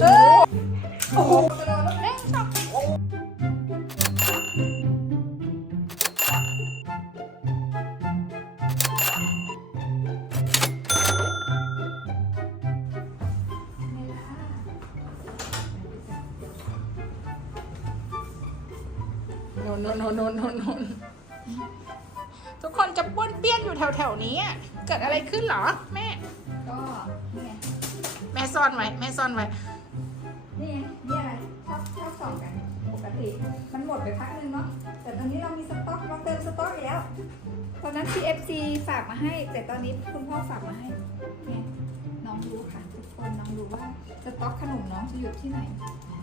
โอ้โหโน่นโนนโนนโนนโนนโนนโนนทุกคนจะป้วนเปี้ยนอยู่แถวๆนี้อะเกิดอะไรขึ้นเหรอ แม่ ก็นี่ไงแม่ซ่อนไว้ แม่ซ่อนไว้ ดไปพักนึงเนาะแต่ตอนนี้เรามีสต็อกเราเติมสต็อกอีกแล้ว ตอนนั้น TFC ฝากมาให้ แต่ตอนนี้คุณพ่อฝากมาให้เนี่ยน้องรู้ค่ะทุกคนน้องรู้ว่าสต็อกขนมน้องจะอยู่ที่ไหน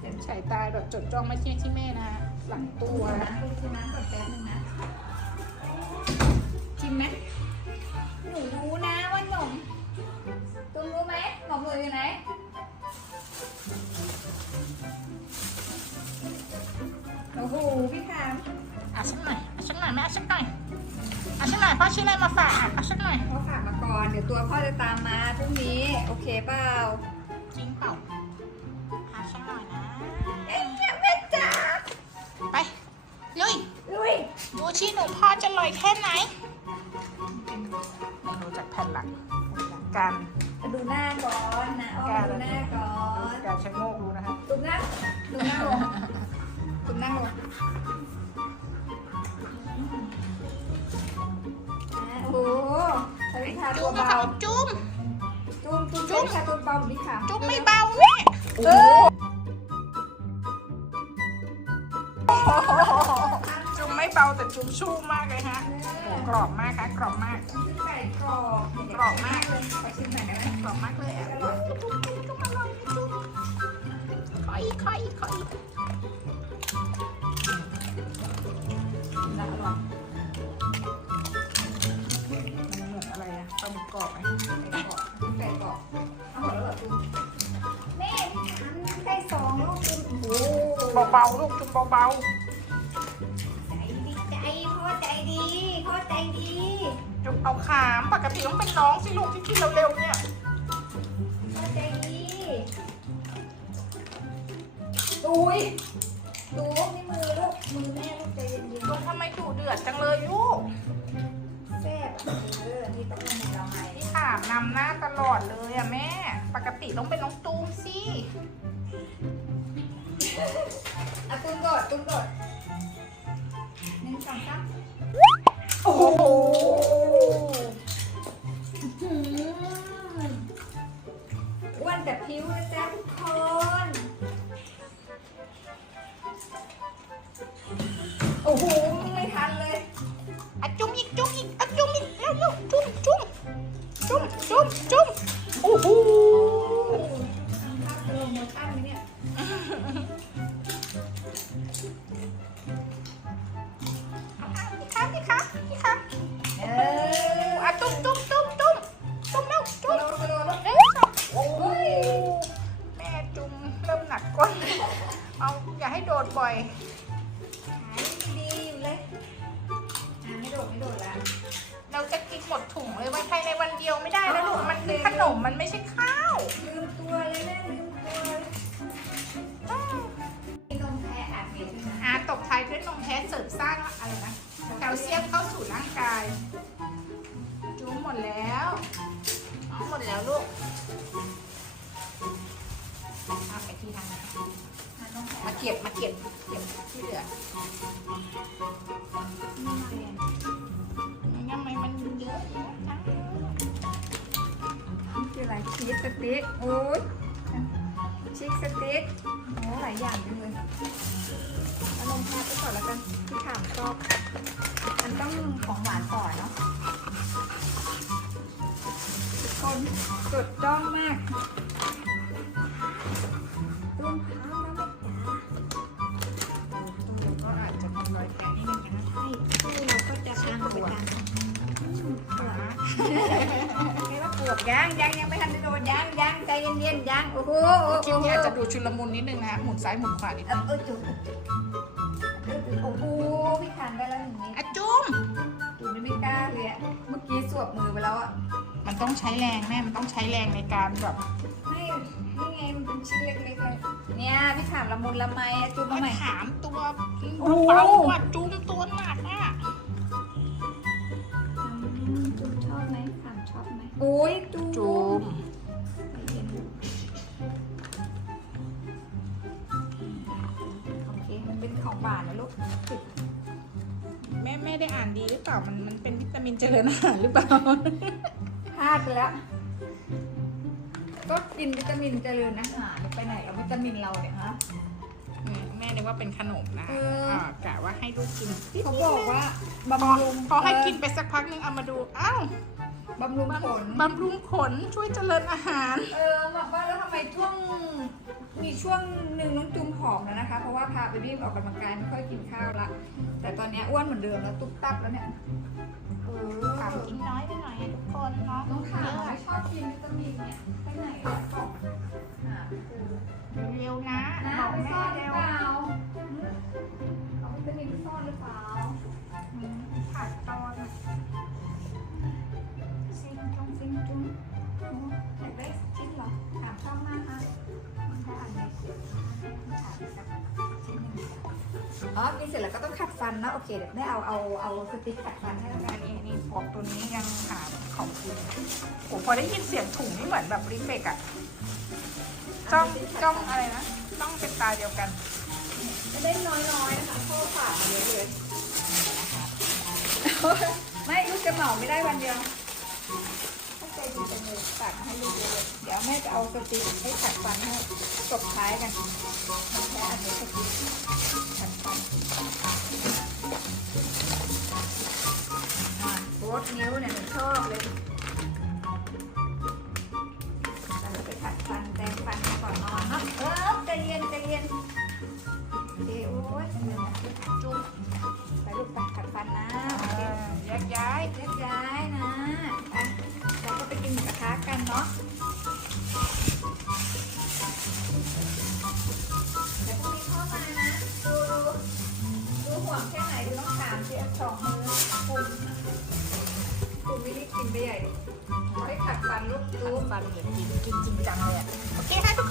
เห็นสายตาแบบจดจ้องมาที่ที่แม่นะฮะหลังตู้ตัวนะชิมน้ำก่อนแป๊บนึงนะชิมไหมหนูรู้นะว่าหนมตุ้มรู้ไหมหนมหนูอยู่ไหน โอ้โหพี่คามอะสักหน่อยอะสักหน่อยแม่อะสักหน่อยอะสักหน่อยพ่อชื่ออะไรมาฝากอะอะสักหน่อยพ่อฝากมาก่อน เดี๋ยวตัวพ่อจะตามมาพรุ่งนี้ โอเคเปล่าจริงเปล่าอะสักหน่อยนะเอ๊ะแม่จ๋าไปลุยลุยดูชีหนูพ่อจะลอยแค่ไหน จุ้วมมาเบาเขาจุ้ม จุ้มจุ้มใช้วิชาตัวเบาดิค่ะจุ้มไม่เบาเนี่ยเออจุ้มไม่เบาแต่จุ้มชุ่มมากเลยฮะโอ้กรอบมากค่ะกรอบมากไก่กรอบกรอบมากเลยไปชิมหน่อยได้ไหมกรอบมากเลยอะอร่อยจุ้มจุ้มอร่อยจุ้มขออีกขออีกขออีก แล้วเหรอจุ้มแม่ฉันได้สองลูกจุ้มโอ้โหเบาๆลูกจุ้มเบาใจดีใจพ่อใจดีพ่อใจดีๆจุ้มเอาขามปกติต้องเป็นน้องสิลูกที่กินเร็วๆเนี่ยพ่อใจดีอุ้ยดูนี่มือลูกมือแม่ลูกใจเย็นจุ้มทำไมดุเดือดจังเลยลูก ๆามนำหน้าตลอดเลยอะแม่ ปกติต้องเป็นน้องตูมสิอะตุ้มกดตุ้มกดหนึ่งสองสามโอ้โหหืมอ้วนแต่ผิวนะจ๊ะทุกคนโอ้โห จุ้ม มมันไม่ใช่ข้าวลืมตัวเลยแม่ลืมตัวเลยกินนมแพะอัดเม็ดด้วยนะอาตบท้ายด้วยนมแท้เสริมสร้างอะไรนะแคลเซียมเข้าสู่ร่างกาย จุ้มหมดแล้วเอาหมดแล้วลูกเอาไปที่ทางนั้นอะนมแพะมาเก็บมาเก็บเก็บที่เหลือ สติ๊กโอ้ยชีสสติ๊กโอ้หลายอย่างเลยเอานมแพะไปก่อนแล้วกันที่ถามชอบมันต้องของหวานต่อเนาะทุกคนจดจ้องมากตุ้มเท้าแล้วไม่จ๋าตู้ก็อาจจะมีรอยแผลนิดนึงนะใช่ตู้เราก็จะทางไปตามปวดไม่ว่าปวดยังยังยังไม่ทัน ยังยังใจเย็นๆยังโอ้โหโอ้โหคลิปนี้อาจจะดูชุลมุนนิดนึงนะหมุนซ้ายหมุนขวานิดเอนึองเออจุ๊บโอ้โหพี่คันได้แล้วหนึ่งนี้อะจุ้มจุ๊บนี่ไม่กล้าเลยอะเมื่อกี้สวบมือไปแล้วอะมันต้องใช้แรงแม่มันต้องใช้แรงในการแบบไม่นี่ไงมันเป็นชิ้นเล็กๆแล้วเนี่ยพี่ถามละมุนละไมอะจุ๊บมามาใหม่ถามตัวโอ้โหเบาๆอะจุ้ม แม่แม่ได้อ่านดีหรือเปล่ามันมันเป็นวิตามินเจริญอาหารหรือเปล่าพลาดไปแล้ว ก็กินวิตามินเจริญอาหารไปไหนเอาวิตามินเราเนี่ยฮะอืมแม่นึกว่าเป็นขนมนะเอออ่ากะว่าให้ลูกกินเขาบอกว่าพอบำรุงพอให้กินไปสักพักนึงเอามาดูอ้าวบำรุงผล บำรุงผลช่วยเจริญอาหาร เออบอกว่าแล้วทำไมช่วงมีช่วงหนึ่งน้องจุมผอมแล้วนะคะ เพราะว่าพาไปวิ่งออกกำลังกายไม่ค่อยกินข้าวละ แต่ตอนเนี้ยอ้วนเหมือนเดิมแล้วตุ๊บตับแล้วเนี่ยเออถามกินน้อยไปหน่อยอะทุกคนเนาะน้องถามเยไม่อะชอบกินวิตามินเนี่ยไปไหนอะบอกหาคือเร็วๆนะนะบอกไปแม่ซ่อนหรืเร็อว เปล่าหืมเอาวิตามินไปซ่อนหรือเปล่า อ๋อกินเสร็จแล้วก็ต้องขัดฟันนะโอเคเดี๋ยวแม่เอาเอาเอาสติ๊กขัดฟันให้แล้วกัอันนนี้นี่พวกตัวนี้ยังหาของกินโอ้พอได้ยินเสียงถุงนี่เหมือนแบบรีเฟกอะจ้องจ้องอะไรนะจ้องเป็นตาเดียวกันจะได้น้อยๆนะคะพ่อฝากเยอะเลยไม่ลูกจะเหมาไม่ได้วันเดียวตั้งใจดีจังเลยฝากมาให้ลูกเยอะๆเดี๋ยวแม่จะเอาสติ๊กให้ขัดฟันให้จบท้ายกันมันแค่อันนี้สติ๊ก นิ้วเนี่ยหนูชอบเลยเราไปขัดฟันแปรงฟันก่อนนอนเนาะเออใจเย็นใจเย็นโอเคโอ้ยเหนื่อยจุ๊บไปลูกไปขัดฟันนะอ่าโอเคแยกย้ายแยกย้ายนะไปเราก็ไปกินหมูกระทะกันเนาะ ฟันเหมือนกินกินจริงจังเลยอะโอเคค่ะทุกคน